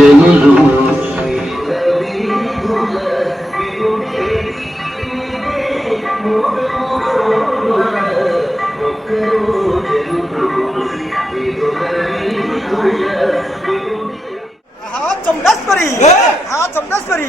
జనులు చండేశ్వరి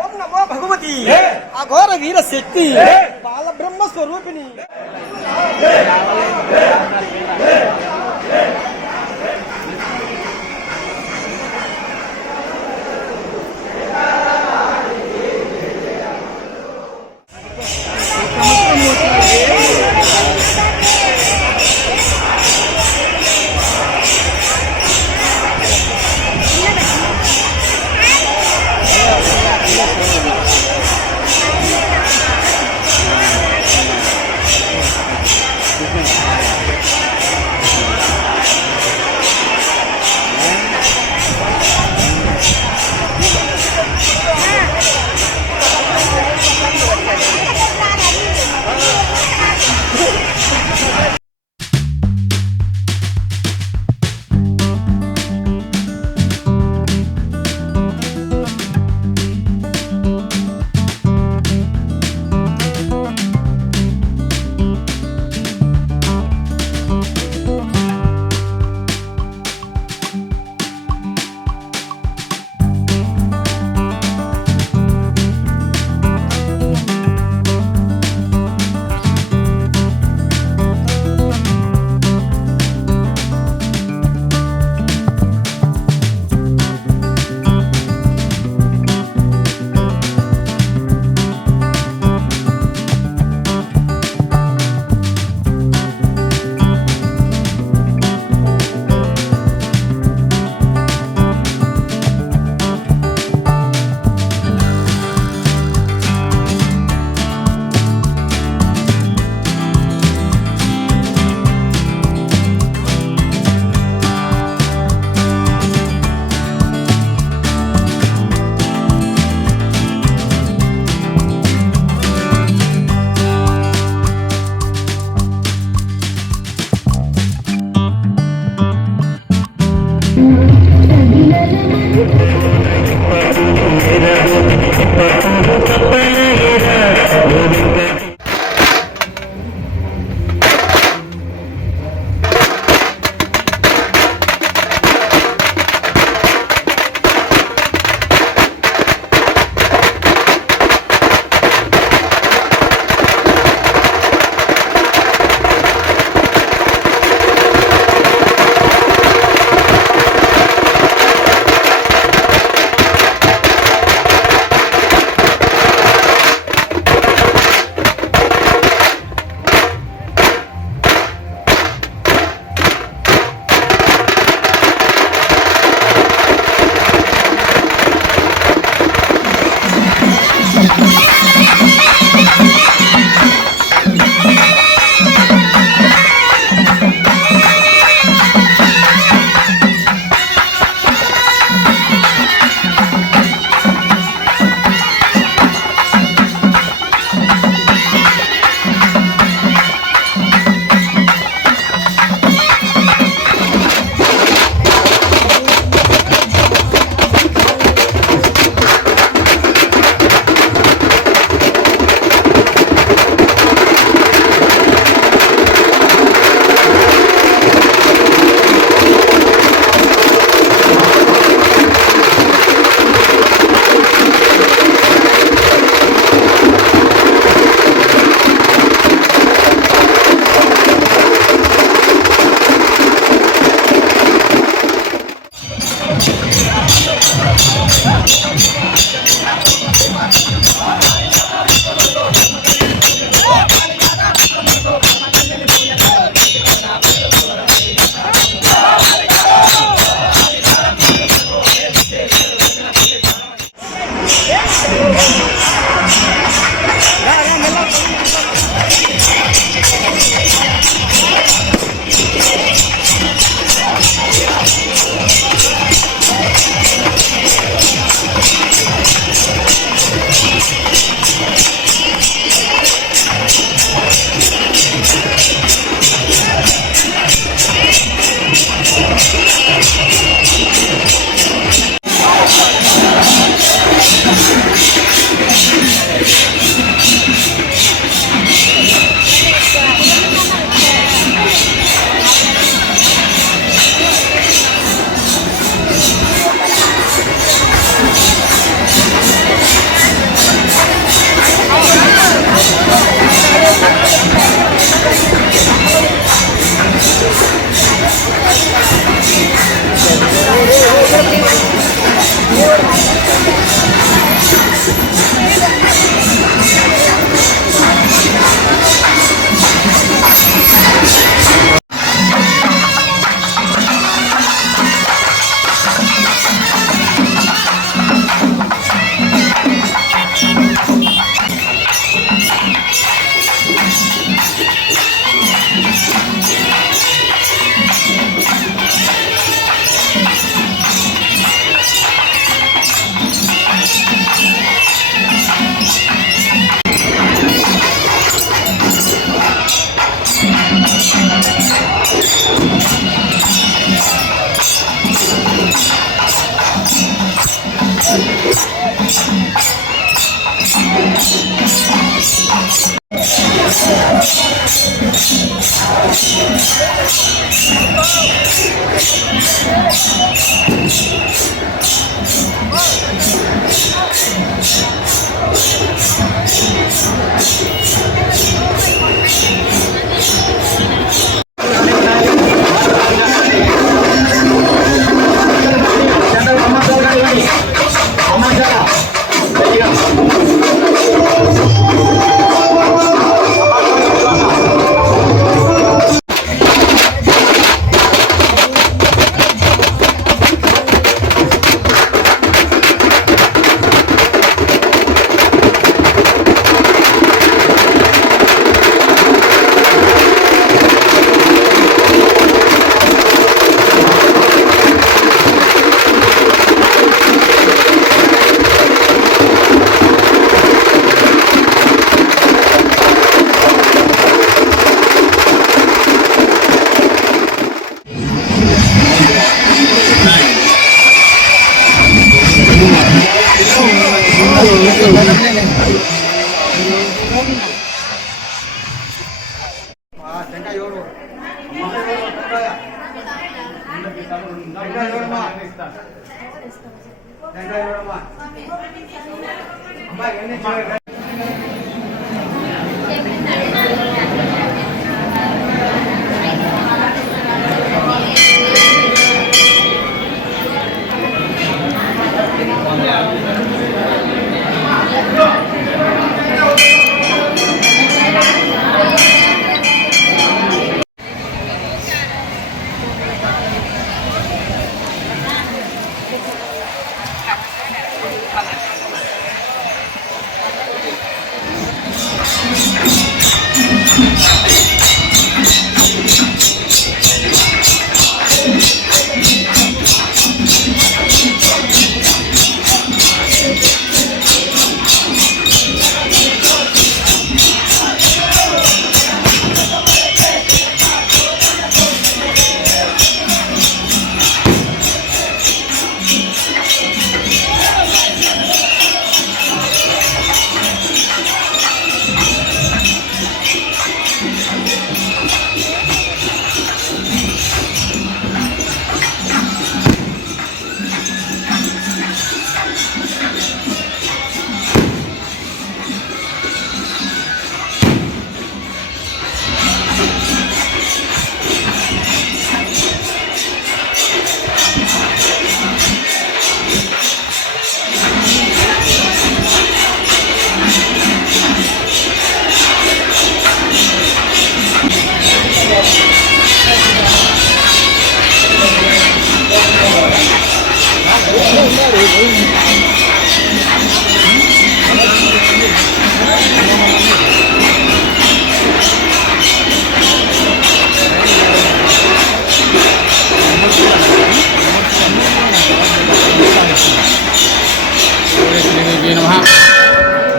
ఓం నమో భగవతి అఘోర వీర శక్తి బాల బ్రహ్మ స్వరూపిణి.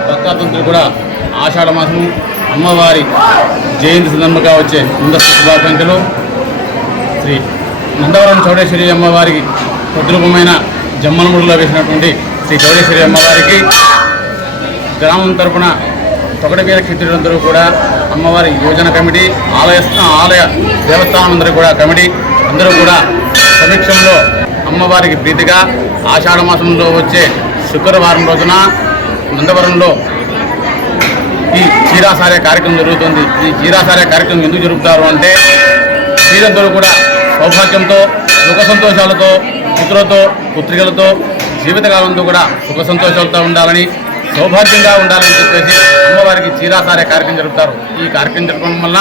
భక్తాదులందరూ కూడా ఆషాఢ మాసము అమ్మవారి జయంతి సందర్భంగా వచ్చే ముందస్తు శుభాకాంక్షలు. శ్రీ నందవరం చౌడేశ్వరి అమ్మవారికి ప్రతిరూపమైన జమ్మలముడిలో వేసినటువంటి శ్రీ చౌడేశ్వరి అమ్మవారికి గ్రామం తరపున తొగడవీర క్షత్రియులందరూ కూడా అమ్మవారి యోజన కమిటీ ఆలయ దేవస్థానం అందరూ కూడా కమిటీ అందరూ కూడా సమీక్షంలో అమ్మవారికి ప్రీతిగా ఆషాఢ మాసంలో వచ్చే శుక్రవారం రోజున నందవరంలో ఈ చీరాసారే కార్యక్రమం జరుగుతుంది. ఈ చీరాసారే కార్యక్రమం ఎందుకు జరుపుతారు అంటే స్త్రీలందరూ కూడా సౌభాగ్యంతో సుఖ సంతోషాలతో పుత్రులతో పుత్రికలతో జీవితకాలంతో కూడా సుఖ సంతోషాలతో ఉండాలని సౌభాగ్యంగా ఉండాలని చెప్పేసి అమ్మవారికి చీరాసారే కార్యక్రమం జరుపుతారు. ఈ కార్యక్రమం జరపడం వల్ల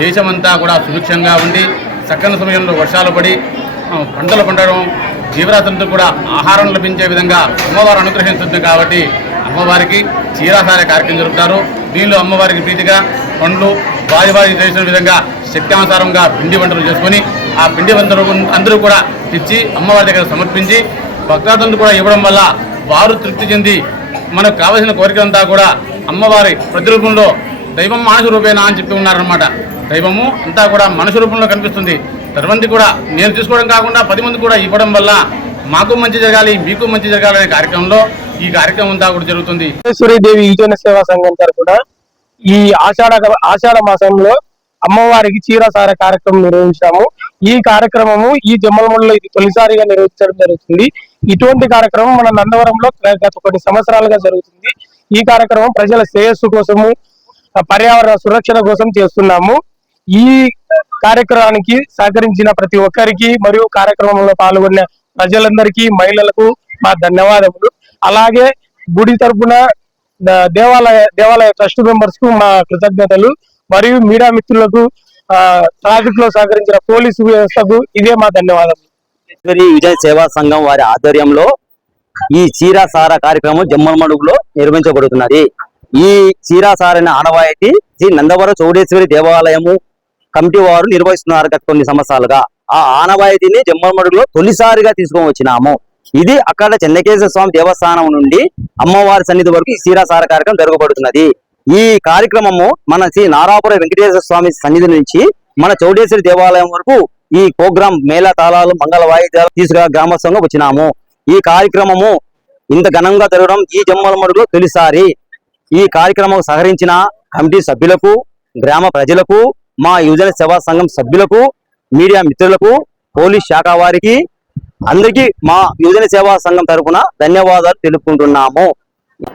దేశమంతా కూడా సుభిక్షంగా ఉండి చక్కని సమయంలో వర్షాలు పడి పంటలు పండడం జీవరాశులతో కూడా ఆహారం లభించే విధంగా అమ్మవారు అనుగ్రహిస్తుంది. కాబట్టి అమ్మవారికి చీరాసారే కార్యక్రమం జరుపుతారు. దీనిలో అమ్మవారికి ప్రీతిగా పండ్లు వారి చేసిన విధంగా శక్తానుసారంగా పిండి వంటలు చేసుకొని ఆ పిండి వంటలు అందరూ కూడా తెచ్చి అమ్మవారి దగ్గర సమర్పించి భక్తాదులు కూడా ఇవ్వడం వల్ల వారు తృప్తి చెంది మనకు కావలసిన కోరికలంతా కూడా అమ్మవారి ప్రతిరూపంలో దైవం మానస రూపేనా అని చెప్పి ఉన్నారనమాట. దైవము అంతా కూడా మనుషు రూపంలో కనిపిస్తుంది. 10 మంది కూడా నేను తీసుకోవడం కాకుండా 10 మంది కూడా ఇవ్వడం వల్ల మాకు మంచి జరగాలి మీకు మంచి జరగాలనే కార్యక్రమంలో ఈ కార్యక్రమం అంతా కూడా జరుగుతుంది. దేవి యువజన సేవా సంఘం తరపున ఈ ఆషాఢ మాసంలో అమ్మవారికి చీరసార కార్యక్రమం నిర్వహించాము. ఈ కార్యక్రమము ఈ జమ్మలమడుగులో ఇది తొలిసారిగా నిర్వహించడం జరుగుతుంది. ఇటువంటి కార్యక్రమం మన నందవరంలో గత కొన్ని సంవత్సరాలుగా జరుగుతుంది. ఈ కార్యక్రమం ప్రజల శ్రేయస్సు కోసము, పర్యావరణ సురక్షణ కోసం చేస్తున్నాము. ఈ కార్యక్రమానికి సహకరించిన ప్రతి ఒక్కరికి మరియు కార్యక్రమంలో పాల్గొన్న ప్రజలందరికీ, మహిళలకు మా ధన్యవాదములు. అలాగే గుడి తరపున దేవాలయ ట్రస్ట్ మెంబర్స్ కు మా కృతజ్ఞతలు మరియు మీడియా మిత్రులకు, ట్రాఫిక్ లో సహకరించిన పోలీసు వ్యవస్థకు ఇదే మా ధన్యవాదాలు. విజయ సేవా సంఘం వారి ఆధ్వర్యంలో ఈ చీరాసార కార్యక్రమం జమ్మలమడుగులో నిర్వహించబడుతున్నది. ఈ చీరాసారని ఆనవాయితీ శ్రీ నందవరం చౌడేశ్వరి దేవాలయము కమిటీ వారు నిర్వహిస్తున్నారు గత కొన్ని సంవత్సరాలుగా. ఆ ఆనవాయితీని జమ్మలమడుగులో తొలిసారిగా తీసుకొని వచ్చినాము. ఇది అక్కడ చెన్నకేశ్వర స్వామి దేవస్థానం నుండి అమ్మవారి సన్నిధి వరకు ఈ చీరాసార కార్యక్రమం జరగబడుతున్నది. ఈ కార్యక్రమము మన శ్రీ నారాపుర వెంకటేశ్వర స్వామి సన్నిధి నుంచి మన చౌడేశ్వరి దేవాలయం వరకు ఈ ప్రోగ్రాం మేళ తాళాలు, మంగళ వాయిద్యాలు తీసుకురా గ్రామస్థంగా వచ్చినాము. ఈ కార్యక్రమము ఇంత ఘనంగా జరగడం ఈ జమ్మలమడుగులో తొలిసారి. ఈ కార్యక్రమం సహకరించిన కమిటీ సభ్యులకు, గ్రామ ప్రజలకు, మా యువజన సేవా సంఘం సభ్యులకు, మీడియా మిత్రులకు, పోలీస్ శాఖ వారికి అందరికీ మా యువజన సేవా సంఘం తరఫున ధన్యవాదాలు తెలుపుకుంటున్నాము.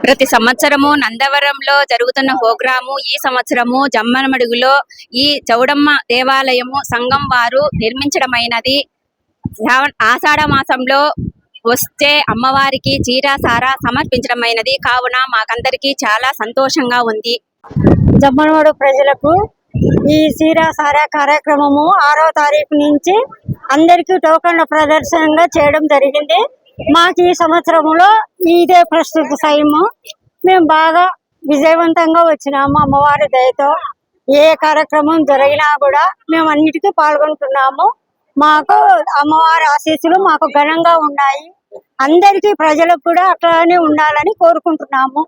ప్రతి సంవత్సరము నందవరంలో జరుగుతున్న ప్రోగ్రాము ఈ సంవత్సరము జమ్మలమడుగులో ఈ చౌడమ్మ దేవాలయము సంఘం వారు నిర్మించడమైనది. ఆషాఢ మాసంలో వస్తే అమ్మవారికి చీరాసార సమర్పించడమైనది. కావున మాకందరికీ చాలా సంతోషంగా ఉంది. జమ్మలమడుగు ప్రజలకు ఈ చీరాసార కార్యక్రమము 6వ తారీఖు నుంచి అందరికీ టోకన్ల ప్రదర్శనంగా చేయడం జరిగింది. మాకు ఈ సంవత్సరంలో ఇదే ప్రస్తుత సమయము. మేము బాగా విజయవంతంగా వచ్చినాము. అమ్మవారి దయతో ఏ కార్యక్రమం జరిగినా కూడా మేము అన్నిటికీ పాల్గొంటున్నాము. మాకు అమ్మవారి ఆశీస్సులు మాకు ఘనంగా ఉన్నాయి. అందరికీ ప్రజలకు కూడా అట్లానే ఉండాలని కోరుకుంటున్నాము.